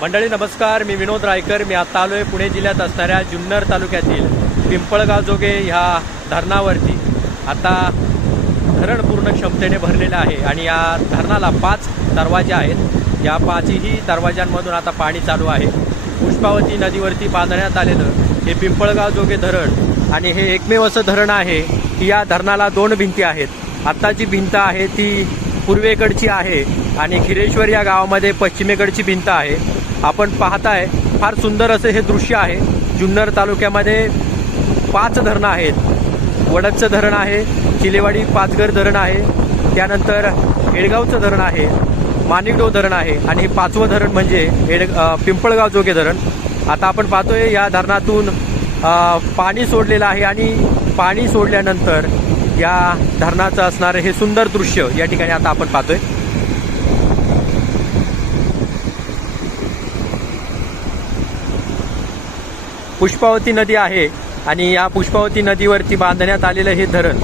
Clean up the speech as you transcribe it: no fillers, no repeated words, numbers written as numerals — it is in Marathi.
मंडळी नमस्कार, मी विनोद रायकर. मी आता आलो आहे पुणे जिल्ह्यात असणाऱ्या जुन्नर तालुक्यातील पिंपळगाव जोगे ह्या धरणावरती. आता धरण पूर्ण क्षमतेने भरलेलं आहे आणि या धरणाला 5 दरवाजे आहेत. या 5ही दरवाजांमधून आता पाणी चालू आहे. पुष्पावती नदीवरती बांधण्यात आलेलं हे पिंपळगाव जोगे धरण आणि हे एकमेव असं धरण आहे की या धरणाला 2 भिंती आहेत. आत्ता जी भिंत आहे ती पूर्वेकडची आहे आणि खिरेश्वर या गावामध्ये पश्चिमेकडची भिंत आहे. आपण पाहताय फार सुंदर असं हे दृश्य आहे. जुन्नर तालुक्यामध्ये 5 धरणं आहेत. वडदचं धरण आहे, चिलेवाडी पाचघर धरण आहे, त्यानंतर एडगावचं धरण आहे, माणिकडो धरण आहे आणि हे 5वं धरण म्हणजे पिंपळगाव जोगे धरण. आता आपण पाहतोय या धरणातून पाणी सोडलेलं आहे आणि पाणी सोडल्यानंतर या धरणाचं असणारं हे सुंदर दृश्य या ठिकाणी आता आपण पाहतोय. पुष्पावती नदी आहे आणि या पुष्पावती नदीवरती बांधण्यात आलेलं हे धरण